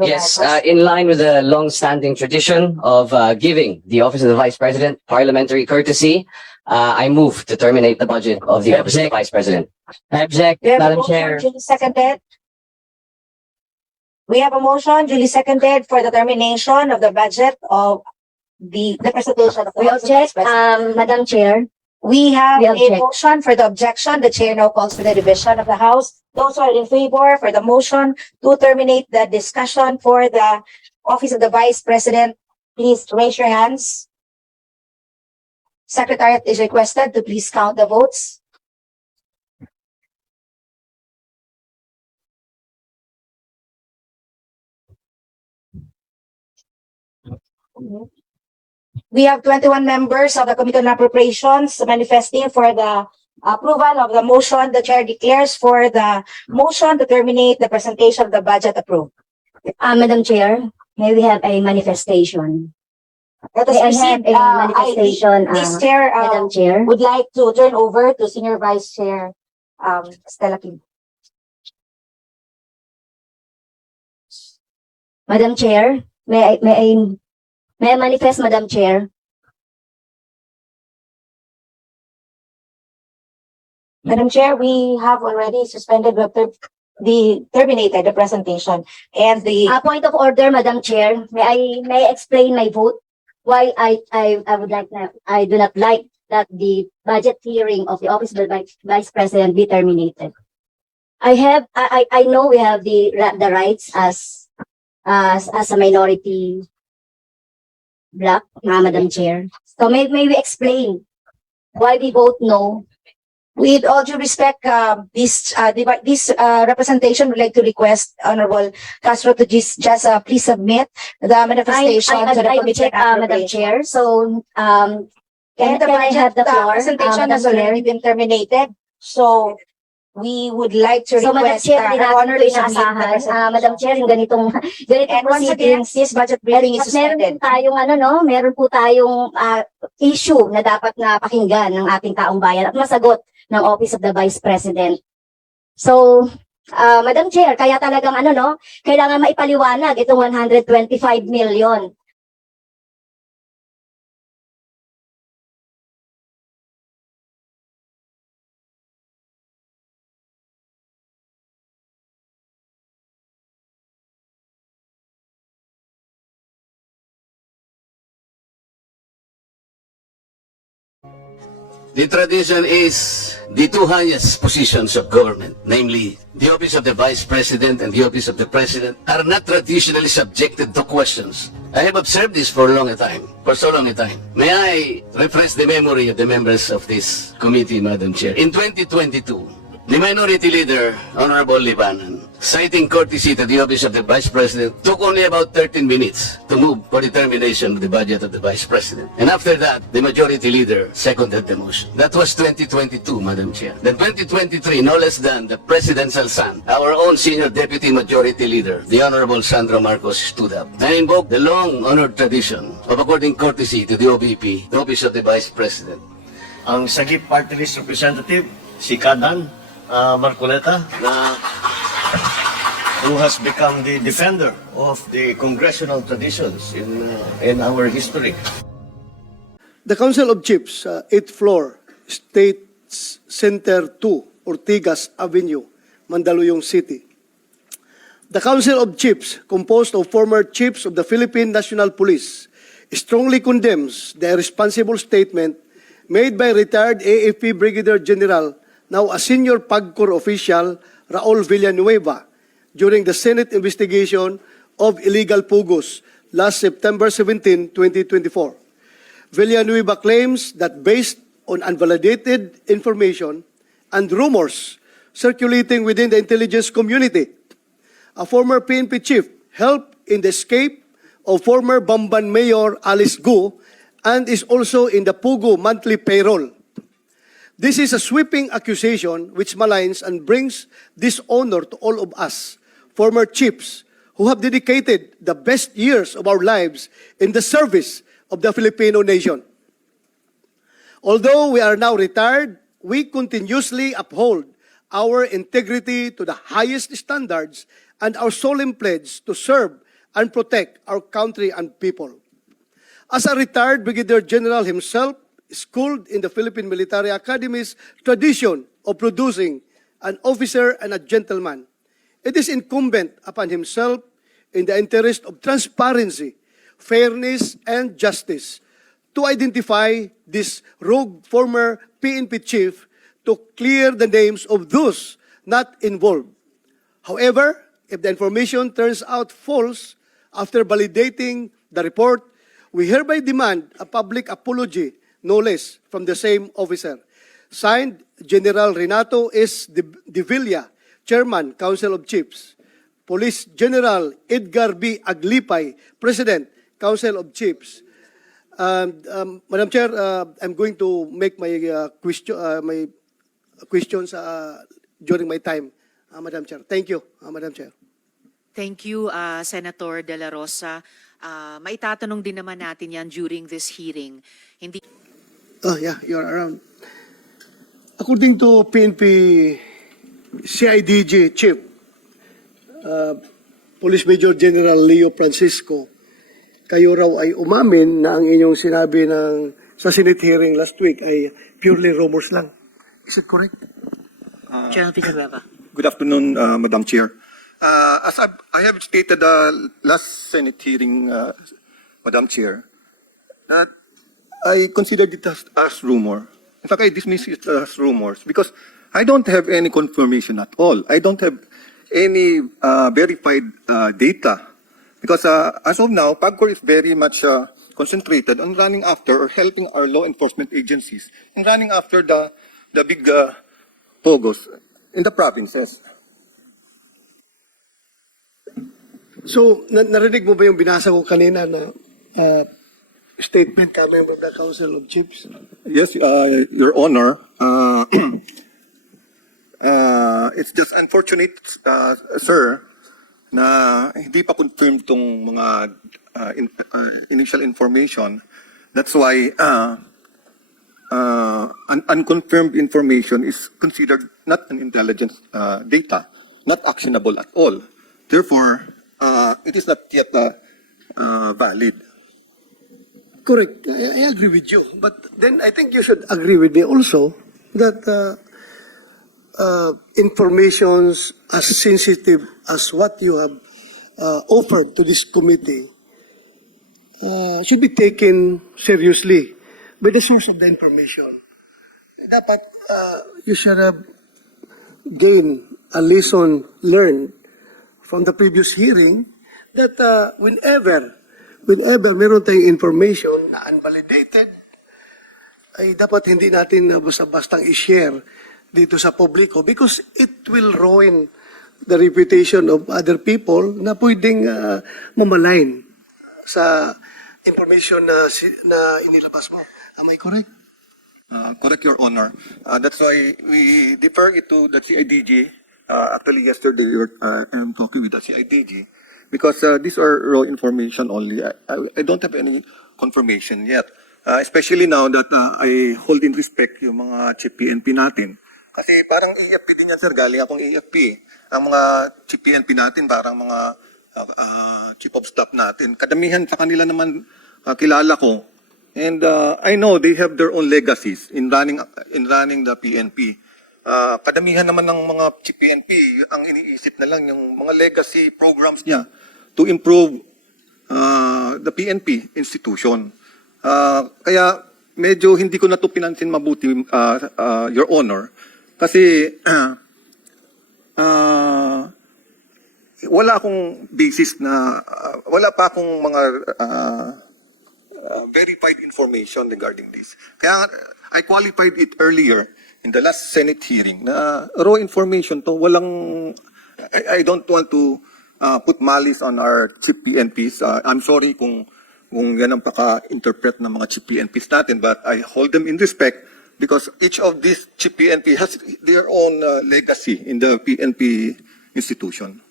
Yes, in line with the long-standing tradition of giving the Office of the Vice President parliamentary courtesy, I move to terminate the budget of the Office of the Vice President. I object, We have a Madam motion Chair. duly seconded. We have a motion duly seconded for the termination of the budget of the presentation of the We Office of the Vice object, President. Madam Chair. We have we a object. motion for the objection. The chair now calls for the division of the House. Those who are in favor for the motion to terminate the discussion for the Office of the Vice President, please raise your hands. Secretariat is requested to please count the votes. We have 21 members of the Committee on Appropriations manifesting for the approval of the motion. The chair declares for the motion to terminate the presentation of the budget approved. Madam Chair, may we have a manifestation? Let us May I proceed. have a manifestation, This chair Madam Chair? would like to turn over to Senior Vice Chair Stella Kim. Madam Chair, may I manifest, Madam Chair? Madam Chair, we have already suspended the terminated the presentation and the Point of order, Madam Chair. May I explain my vote? Why I would like I do not like that the budget hearing of the Office of the Vice President be terminated. I know we have the rights as a minority bloc, Madam Chair. So may we explain why we vote no? with all due respect, this representation would like to request Honorable Castro to just please submit the manifestation to the I Committee on object, Madam Appropriations. Chair. So, And the can I have the budget floor, presentation Madam has already Chair? been terminated. So we would like to So, Madam request Chair, hindi Her natin Honor ito to submit the inaasahan. presentation. Madam Chair, yung ganitong And once again, proceedings. this budget briefing is At meron suspended. po tayong meron po tayong issue na dapat na pakinggan ng ating taong bayan at masagot ng Office of the Vice President. So, Madam Chair, kaya talagang kailangan maipaliwanag itong 125 million. The tradition is the two highest positions of government, namely the office of the Vice President and the office of the President, are not traditionally subjected to questions. I have observed this for so long a time. May I refresh the memory of the members of this committee, Madam Chair? In 2022, the Minority Leader, Honorable Libanon, citing courtesy to the office of the Vice President, took only about 13 minutes to move for the termination of the budget of the Vice President. And after that, the Majority Leader seconded the motion. That was 2022, Madam Chair. Then 2023, no less than the Presidential son, our own Senior Deputy Majority Leader, the Honorable Sandro Marcos, stood up and invoked the long-honored tradition of according courtesy to the OVP, the Office of the Vice President. Ang Sagip Party List Representative, si Kadan Marcoleta, who has become the defender of the congressional traditions in our history. The Council of Chiefs, 8th floor, State Center 2, Ortigas Avenue, Mandaluyong City. The Council of Chiefs, composed of former chiefs of the Philippine National Police, strongly condemns the irresponsible statement made by retired AFP Brigadier General, now a senior PAGCOR official, Raul Villanueva, during the Senate investigation of illegal pugos last September 17, 2024. Villanueva claims that based on unvalidated information and rumors circulating within the intelligence community, a former PNP chief helped in the escape of former Bamban Mayor Alice Go and is also in the Pugo monthly payroll. This is a sweeping accusation which maligns and brings dishonor to all of us, former chiefs who have dedicated the best years of our lives in the service of the Filipino nation. Although we are now retired, we continuously uphold our integrity to the highest standards and our solemn pledge to serve and protect our country and people. As a retired Brigadier General himself, schooled in the Philippine Military Academy's tradition of producing an officer and a gentleman, it is incumbent upon himself, in the interest of transparency, fairness, and justice, to identify this rogue former PNP chief to clear the names of those not involved. However, if the information turns out false after validating the report, we hereby demand a public apology, no less, from the same officer. Signed, General Renato S. De Villa, Chairman, Council of Chiefs. Police General Edgar B. Aglipay, President, Council of Chiefs. Madam Chair, I'm going to make my questions during my time, Madam Chair. Thank you, Madam Chair. Thank you, Senator De La Rosa. Maitatanong din naman natin yan during this hearing. Hindi Oh, yeah, you're around. According to PNP CIDG Chief, Police Major General Leo Francisco, kayo raw ay umamin na ang inyong sinabi sa Senate hearing last week ay purely rumors lang. Is it correct? General Villanueva. Good afternoon, Madam Chair. As I have stated last Senate hearing, Madam Chair, that I considered it as rumor. In fact, I dismiss it as rumors because I don't have any confirmation at all. I don't have any verified data because as of now, PAGCOR is very much concentrated on running after or helping our law enforcement agencies in running after the big pogos in the provinces. So, narinig mo ba yung binasa ko kanina na statement coming from the Council of Chiefs? Yes, Your Honor. It's just unfortunate, sir, na hindi pa confirmed tong mga initial information. That's why unconfirmed information is considered not an intelligence data, not actionable at all. Therefore, it is not yet valid. Correct. I agree with you. But then I think you should agree with me also that informations as sensitive as what you have offered to this committee should be taken seriously by the source of the information. Dapat you should have gained a lesson learned from the previous hearing that whenever meron tayong information na unvalidated, ay dapat hindi natin basta-bastang i-share dito sa publiko because it will ruin the reputation of other people na pwedeng mamalain sa information na inilabas mo. Am I correct? Correct, Your Honor. That's why we defer it to the CIDG. Actually, yesterday I'm talking with the CIDG because these are raw information only. I don't have any confirmation yet. Especially now that I hold in respect yung mga chief PNP natin. Kasi parang AFP din yan, sir. Galing akong AFP. Ang mga chief PNP natin, parang mga chief of staff natin. Kadamihan sa kanila naman kilala ko. And I know they have their own legacies in running the PNP. Kadamihan naman ng mga chief PNP, ang iniisip na lang yung mga legacy programs niya to improve the PNP institution. Kaya medyo hindi ko na to pinansin mabuti, Your Honor, kasi wala akong basis na, wala pa akong mga verified information regarding this. Kaya I qualified it earlier in the last Senate hearing na raw information to, walang, I don't want to put malice on our chief PNPs. I'm sorry kung yan ang paka-interpret ng mga chief PNPs natin, but I hold them in respect because each of these chief PNP has their own legacy in the PNP institution.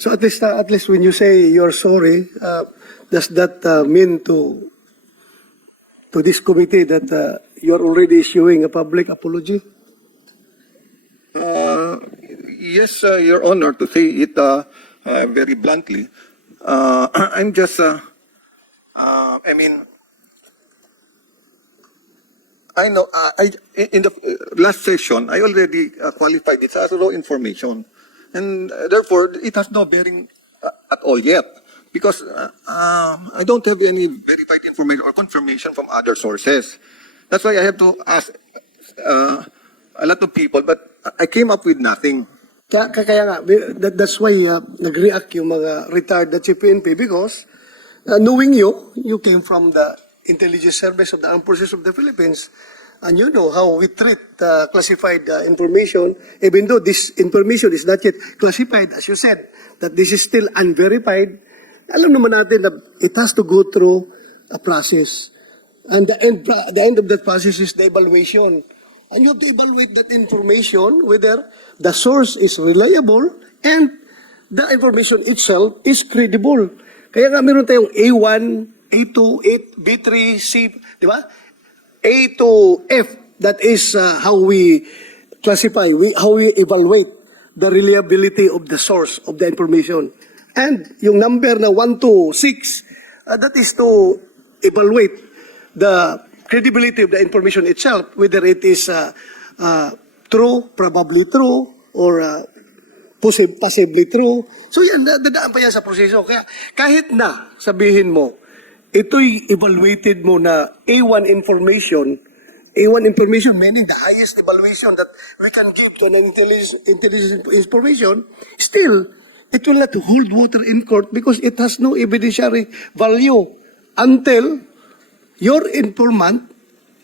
So at least when you say you're sorry, does that mean to this committee that you're already issuing a public apology? Yes, Your Honor, to say it very bluntly, I'm just, I mean, I know, in the last session, I already qualified it as raw information. And therefore, it has no bearing at all yet. Because I don't have any verified information or confirmation from other sources. That's why I have to ask a lot of people, but I came up with nothing. Kaya nga, that's why nag-react yung mga retired na chief PNP because knowing you came from the intelligence service of the armed forces of the Philippines, and you know how we treat classified information, even though this information is not yet classified, as you said, that this is still unverified. Alam naman natin that it has to go through a process. And the end of that process is the evaluation. And you have to evaluate that information, whether the source is reliable and the information itself is credible. Kaya nga meron tayong A1, A2, B3, C, di ba? A to F, that is how we classify, how we evaluate the reliability of the source of the information. And yung number na 1 to 6, that is to evaluate the credibility of the information itself, whether it is true, probably true, or possibly true. So yan, dadaan pa yan sa proseso. Kaya kahit na sabihin mo, ito'y evaluated mo na A1 information, meaning the highest evaluation that we can give to an intelligence information, still, it will not hold water in court because it has no evidentiary value until your informant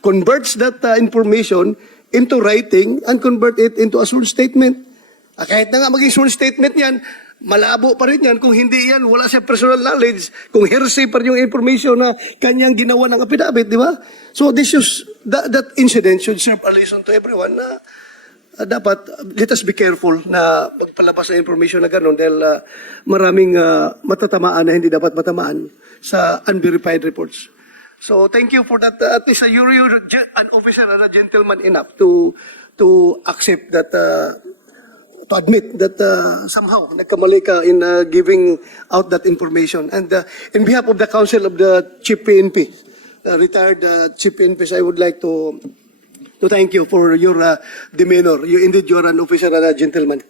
converts that information into writing and convert it into a sworn statement. Kahit na nga maging sworn statement yan, malabo pa rin yan kung hindi yan, wala siya personal knowledge, kung hearsay pa rin yung information na kanyang ginawa ng affidavit, di ba? So this is, that incident should serve a lesson to everyone na dapat, let us be careful na magpalabas ng information na gano'n dahil maraming matatamaan na hindi dapat matamaan sa unverified reports. So thank you for that. At least you're an officer and a gentleman enough to accept that, to admit that somehow nagkamali ka in giving out that information. And in behalf of the Council of the Chief PNP, retired Chief PNPs, I would like to thank you for your demeanor. Indeed, you are an officer and a gentleman.